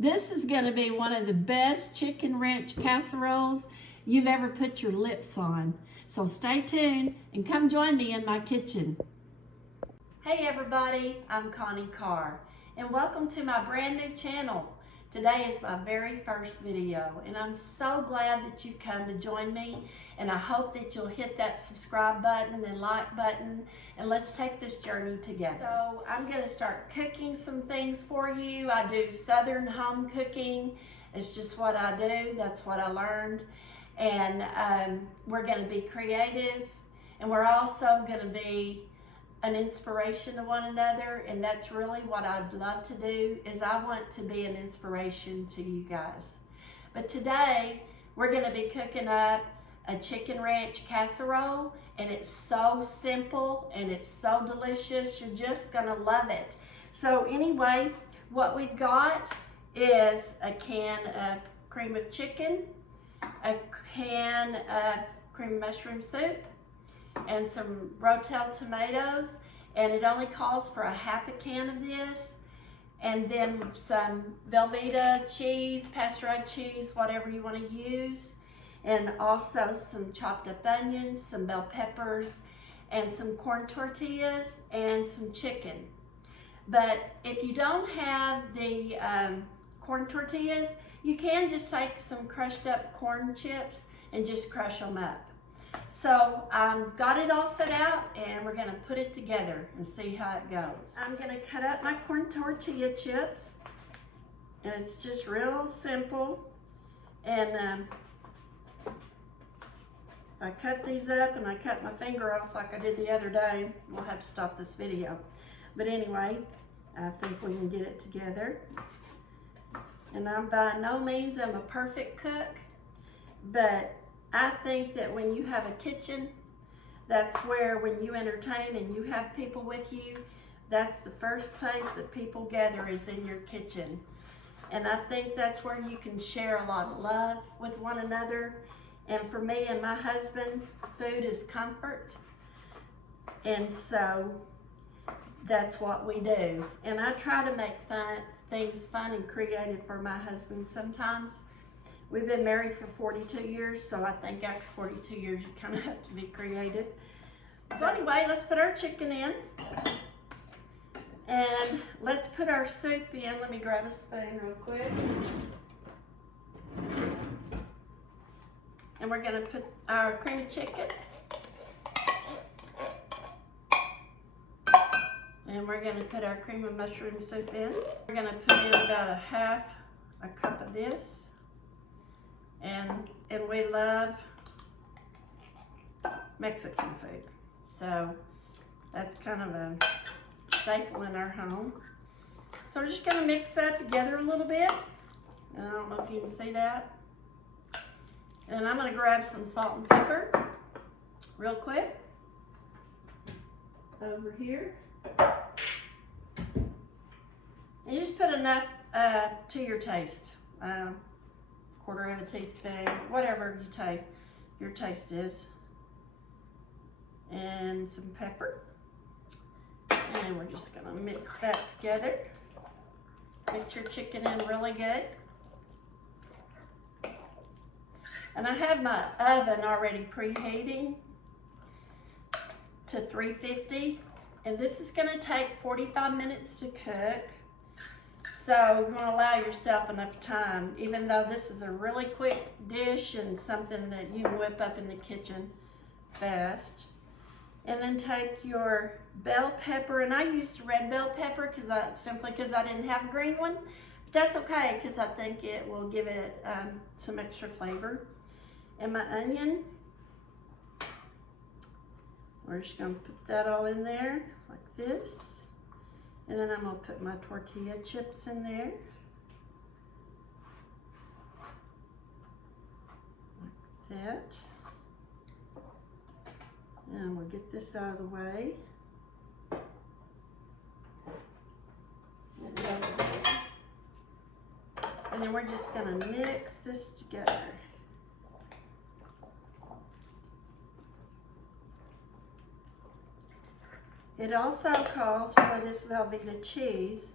This is going to be one of the best chicken ranch casseroles you've ever put your lips on. So stay tuned and come join me in my kitchen. Hey everybody, I'm Connie and welcome to my brand new channel. Today is my very first video and I'm so glad that you've come to join me, and I hope that you'll hit that subscribe button and like button and let's take this journey together. So I'm going to start cooking some things for you. I do Southern home cooking. It's just what I do. That's what I learned. And we're going to be creative, and we're also going to be an inspiration to one another, and that's really what I'd love to do. Is I want to be an inspiration to you guys. But today we're going to be cooking up a chicken ranch casserole, and it's so simple and it's so delicious. You're just going to love it. So anyway, what we've got is a can of cream of chicken, a can of cream of mushroom soup, and some Rotel tomatoes, and it only calls for a half a can of this, and then some Velveeta cheese, pasteurized cheese, whatever you want to use, and also some chopped up onions, some bell peppers, and some corn tortillas, and some chicken. But if you don't have the corn tortillas, you can just take some crushed up corn chips and just crush them up. So I've got it all set out, and we're going to put it together and see how it goes. I'm going to cut up my corn tortilla chips, and it's just real simple. And I cut these up, and I cut my finger off like I did the other day. We'll have to stop this video. But anyway, I think we can get it together. And I'm by no means I'm a perfect cook, but I think that when you have a kitchen, that's where when you entertain and you have people with you, that's the first place that people gather, is in your kitchen. And I think that's where you can share a lot of love with one another. And for me and my husband, food is comfort. And so that's what we do. And I try to make things fun and creative for my husband sometimes. We've been married for 42 years, so I think after 42 years, you kind of have to be creative. So anyway, let's put our chicken in. And let's put our soup in. Let me grab a spoon real quick. And we're gonna put our cream of chicken. And we're gonna put our cream of mushroom soup in. We're gonna put in about a half a cup of this. And we love Mexican food, so that's kind of a staple in our home. So we're just going to mix that together a little bit, and I don't know if you can see that. And I'm going to grab some salt and pepper real quick over here. And you just put enough to your taste. Quarter of a teaspoon, whatever your taste is, and some pepper, and we're just gonna mix that together. Mix your chicken in really good. And I have my oven already preheating to 350, and this is gonna take 45 minutes to cook. So you want to allow yourself enough time, even though this is a really quick dish and something that you can whip up in the kitchen fast. And then take your bell pepper, and I used red bell pepper simply because I didn't have a green one. But that's okay, because I think it will give it some extra flavor. And my onion, we're just going to put that all in there like this. And then I'm going to put my tortilla chips in there. Like that. And we'll get this out of the way. And then we're just going to mix this together. It also calls for this Velveeta cheese,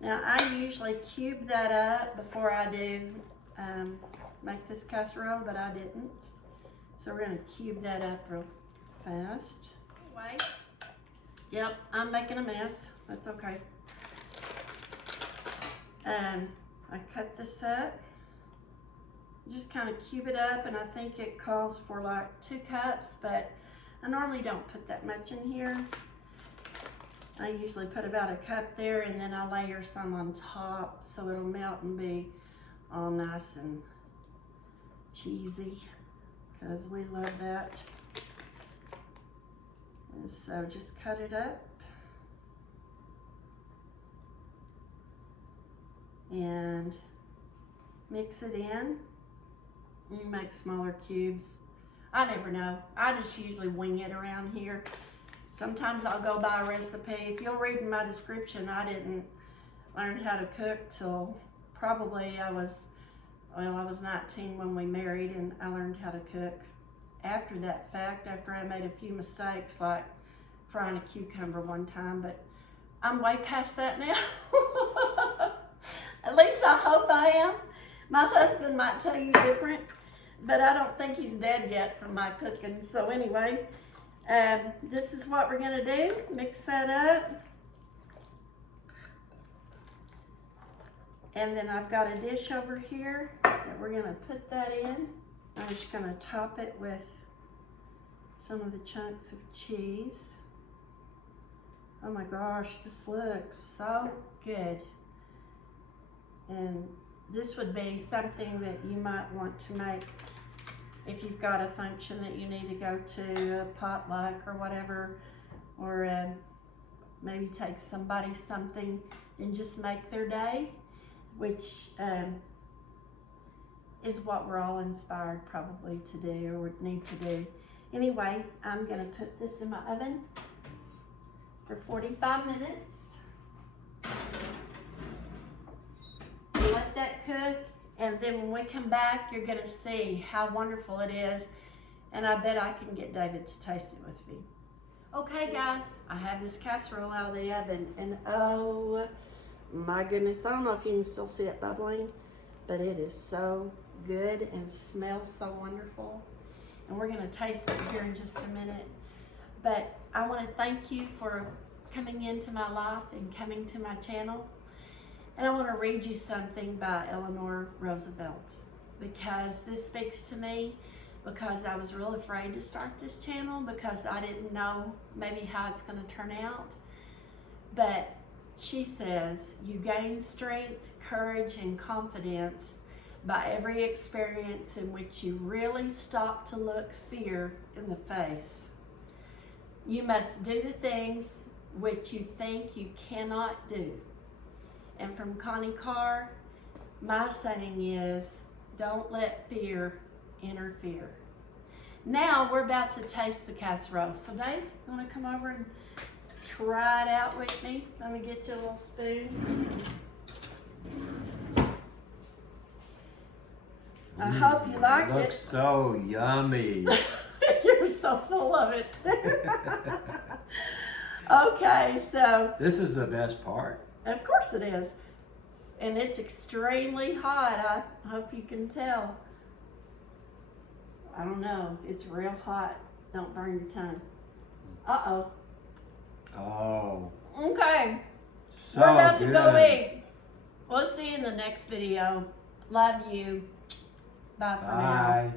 Now I usually cube that up before I do make this casserole, but I didn't. So we're gonna cube that up real fast. Anyway, yep, I'm making a mess. That's okay. I cut this up. Just kind of cube it up, and I think it calls for like 2 cups, but I normally don't put that much in here. I usually put about 1 cup there, and then I layer some on top so it'll melt and be all nice and cheesy, because we love that. And so just cut it up and mix it in. You make smaller cubes. I never know. I just usually wing it around here. Sometimes I'll go by a recipe. If you'll read in my description, I didn't learn how to cook till probably I was 19 when we married, and I learned how to cook after that fact, after I made a few mistakes, like frying a cucumber one time, but I'm way past that now. At least I hope I am. My husband might tell you different, but I don't think he's dead yet from my cooking. So anyway, this is what we're gonna do. Mix that up. And then I've got a dish over here that we're gonna put that in. I'm just gonna top it with some of the chunks of cheese. Oh my gosh, this looks so good. And this would be something that you might want to make if you've got a function that you need to go to, a potluck or whatever, or maybe take somebody something and just make their day, which is what we're all inspired probably to do or need to do. Anyway, I'm gonna put this in my oven for 45 minutes. Let that cook, and then when we come back, you're gonna see how wonderful it is, and I bet I can get David to taste it with me. Okay guys, I have this casserole out of the oven, and oh my goodness, I don't know if you can still see it bubbling, but it is so good and smells so wonderful. And we're gonna taste it here in just a minute. But I wanna thank you for coming into my life and coming to my channel. And I want to read you something by Eleanor Roosevelt, because this speaks to me, because I was real afraid to start this channel because I didn't know maybe how it's going to turn out. But she says, you gain strength, courage, and confidence by every experience in which you really stop to look fear in the face. You must do the things which you think you cannot do. And from Connie Carr, my saying is, don't let fear interfere. Now we're about to taste the casserole. So Dave, you want to come over and try it out with me? Let me get you a little spoon. I hope you like it. Looks so yummy. You're so full of it. Okay, so. This is the best part. Of course it is. And it's extremely hot. I hope you can tell. I don't know. It's real hot. Don't burn your tongue. Uh-oh. Oh. Okay. So we're about to good. go eat. We'll see you in the next video. Love you. Bye for now. Bye.